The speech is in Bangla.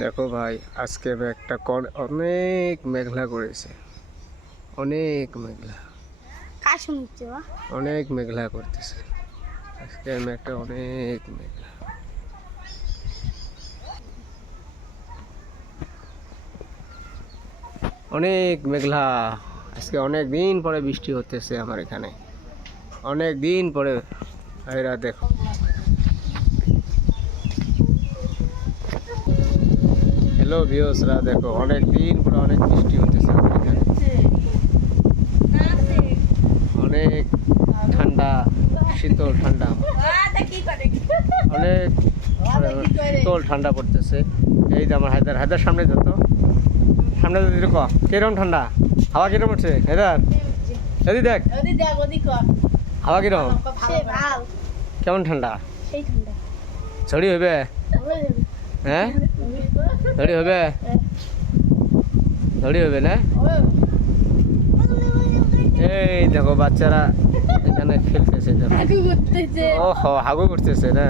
দেখো ভাই আজকে একটা অনেক মেঘলা করেছে। অনেক মেঘলা। অনেক মেঘলা করতেছে। আজকে মেঘটা অনেক মেঘলা। অনেক মেঘলা। আজকে অনেক দিন পরে বৃষ্টি হতেছে আমার এখানে। অনেক দিন পরে। এরা দেখো। হ্যালো ভিউসরা দেখো অনেক দিন পরে অনেক বৃষ্টি হতেছে অনেক ঠান্ডা শীতল ঠান্ডা। অনেক শীতল ঠান্ডা পড়তেছে। এই যে আমার হায়দার হায়দার সামনে যত সামনে যদি ক কিরম ঠান্ডা? হাওয়া কিরম উঠছে? হায়দার যদি দেখ। হাওয়া কিরম কেমন ঠান্ডা? ঝড়ি হবে হ্যাঁ? ঝড়ি হবে। দড়ি হবে না? এই দেখো বাচ্চারা এখানে খেলতেছে দেখো। হাগু করতেছে। ও হো হাগু করতেছে না